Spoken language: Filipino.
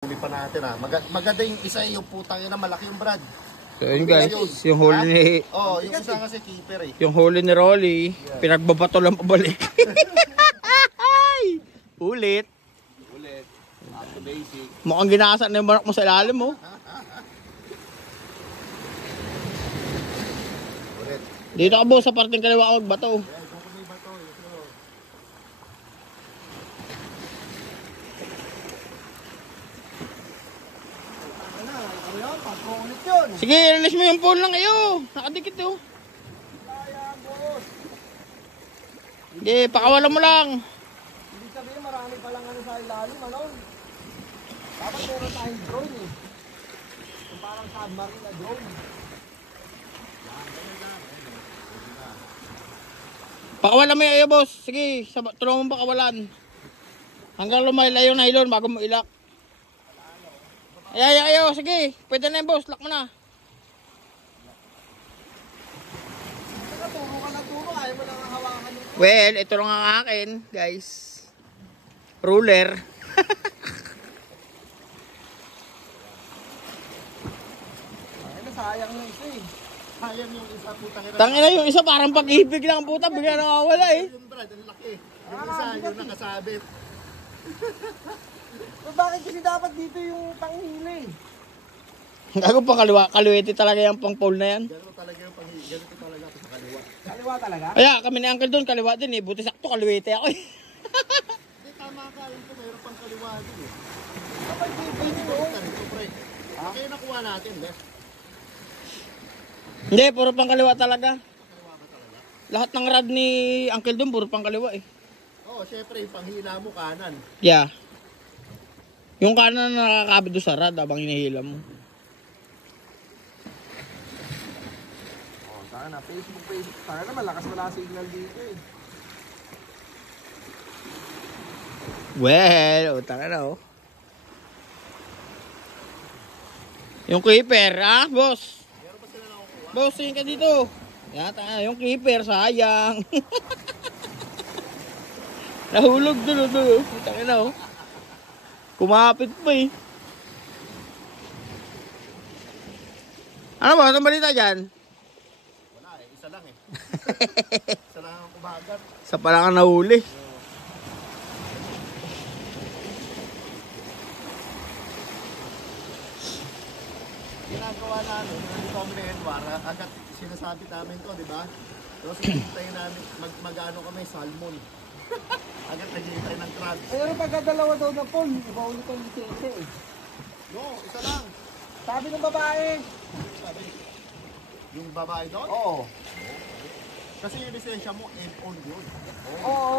Huli pa natin ha. Maganda yung isa yung putang na malaki yung Brad. So yun guys, yung huli ni... Oo, yung isa kasi keeper eh. Yung huli ni Rolly, pinagbabato lang pabalik. Ulit. Ulit. Back to basic. Mukhang ginasa na yung barak mo sa ilalim mo. Ulit. Dito ka boss, sa parting kaliwa ka magbato. Sige, release mo yung pole lang kayo. Nakadikit oh. Sige, pakawalan mo lang. Hindi sabihin marami palang ano sa ilalim, ano? Dapat meron tayong drone eh. Yung parang submarine na drone. Pakawalan mo yung boss. Sige, tulungan mo pakawalan. Hanggang lumayla yung nylon bago mo ilak. Ayaw. Sige, pwede na yung boss. Lock mo na. Turo ka na turo, ayaw mo lang hawakan yung... Well, ito lang ang akin, guys. Ruler. Ay, nasayang na ito eh. Sayang yung isa putang ina. Tangina yung isa parang pag-ibig lang puta. Bigla nakawala eh. Yung Brad, ang laki. Yung isa, yung nakasabit. So, bakit kasi dapat dito yung panghili? Gago pa kaliwete talaga yung pang pole na yan. Ganito talaga yung ganito talaga sa kaliwa. Kaliwa talaga? Kaya kami ni Uncle doon, kaliwa din eh. Buti sakto kaliwete ako eh. Hindi, tama ka. Yung po, mayroon pang kaliwa din eh. Dapat dito Ito, yun. ito, pre. Kaya nakuha natin, eh. Hindi, puro pang kaliwa talaga. Lahat ng rad ni Uncle doon, puro pang kaliwa eh. Oo, syempre, yung panghila mo kanan. Yeah. Yung kanan na nakakabit doon sa rad habang hinihila mo. Oh, sana Facebook. Sana na malakas wala signal dito eh. Well, utang na oh. Yung keeper, boss? Boss, tingin ka dito. Yata, yung keeper, sayang. Nahulog doon, oh. Utang na oh. Kumapit pa eh. Ano ba? Anong balita dyan? Wala eh, isa lang eh. Isa lang ang kumagat. Sa pala ka nahuli. Ginagawa namin, yung kami na Edward, agad sinasabi namin to, di ba? Tapos hinihintay namin, mag-ano kami, salmon. Agad naghihintay ng crab. Pero pagkadalawa daw na pole, iba ulit ang lisensya eh. No, isa lang. Sabi ng babae. Sabi, yung babae doon? Oo. Kasi yung lisensya mo, and on yun. Oo.